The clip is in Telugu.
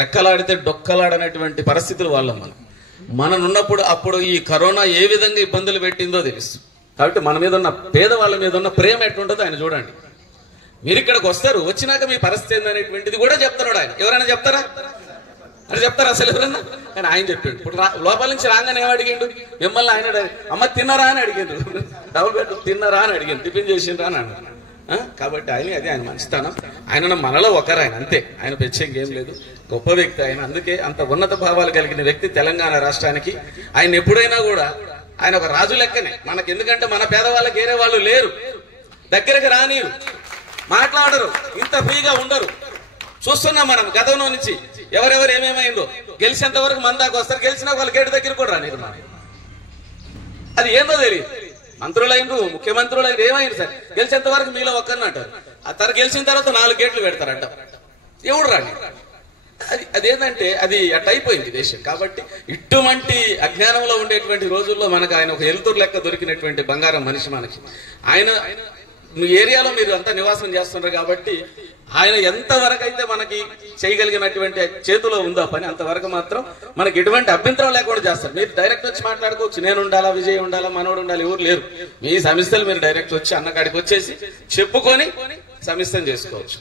రెక్కలాడితే డొక్కలాడనటువంటి పరిస్థితులు వాళ్ళం మనం ఉన్నప్పుడు అప్పుడు ఈ కరోనా ఏ విధంగా ఇబ్బందులు పెట్టిందో తెలుసు. కాబట్టి మన మీద ఉన్న పేదవాళ్ళ మీద ఉన్న ప్రేమ ఎట్లుంటుందో ఆయన చూడండి. మీరు ఇక్కడికి వస్తారు, వచ్చినాక మీ పరిస్థితి ఏందనేటువంటిది కూడా చెప్తున్నాడు ఆయన. ఎవరైనా చెప్తారా? అని చెప్తారా అసలు ఎవరన్నా? కానీ ఆయన చెప్పాడు. ఇప్పుడు లోపల నుంచి రాగానే ఏమడిగిండు మిమ్మల్ని? ఆయన అమ్మ తిన్నారా అని అడిగిండు, డబుల్ బెడ్ తిన్నారా అని అడిగిండు, టిఫిన్ చేసిండ్రా అని అన్నాడు. కాబట్టి ఆయన మంచితనం. ఆయన మనలో ఒకరు, ఆయన అంతే, ఆయన ప్రత్యేకంగా ఏం లేదు, గొప్ప వ్యక్తి ఆయన. అందుకే అంత ఉన్నత భావాలు కలిగిన వ్యక్తి తెలంగాణ రాష్ట్రానికి. ఆయన ఎప్పుడైనా కూడా ఆయన ఒక రాజు లెక్కనే మనకి. ఎందుకంటే మన పేదవాళ్ళకి వేరే వాళ్ళు లేరు, దగ్గరకు రానిరు, మాట్లాడరు, ఇంత ఫ్రీగా ఉండరు. చూస్తున్నాం మనం గతంలో నుంచి ఎవరెవరు ఏమేమైందో. గెలిచేంత వరకు మన దాకా వస్తారు, గెలిచినా వాళ్ళ గేటు దగ్గర కూడా రానిరు. అది ఏందో తెలియదు. మంత్రులైనరు, ముఖ్యమంత్రులు అయిన ఏమైంది సార్, గెలిచేంత వరకు మీలో ఒక్కరిని అంటారు, ఆ తర్వాత గెలిచిన తర్వాత 4 గేట్లు పెడతారంట, ఎవడు రాని. అదేంటంటే అది అట్ అయిపోయింది దేశం. కాబట్టి ఇటువంటి అజ్ఞానంలో ఉండేటువంటి రోజుల్లో మనకు ఆయన ఒక ఎలుతురు లెక్క దొరికినటువంటి బంగారం మనిషి మనకి. ఆయన మీ ఏరియాలో మీరు అంతా నివాసం చేస్తున్నారు కాబట్టి ఆయన ఎంతవరకు అయితే మనకి చేయగలిగినటువంటి చేతిలో ఉందో పని, అంతవరకు మాత్రం మనకి ఎటువంటి అభ్యంతరం లేకుండా చేస్తారు. మీరు డైరెక్ట్ వచ్చి మాట్లాడుకోవచ్చు, నేను ఉండాలా, విజయ్ ఉండాలా, మనోడు ఉండాలి, ఎవరు లేరు. మీ సమస్యలు మీరు డైరెక్ట్ వచ్చి అన్నకాడికి వచ్చేసి చెప్పుకొని సమస్యను చేసుకోవచ్చు.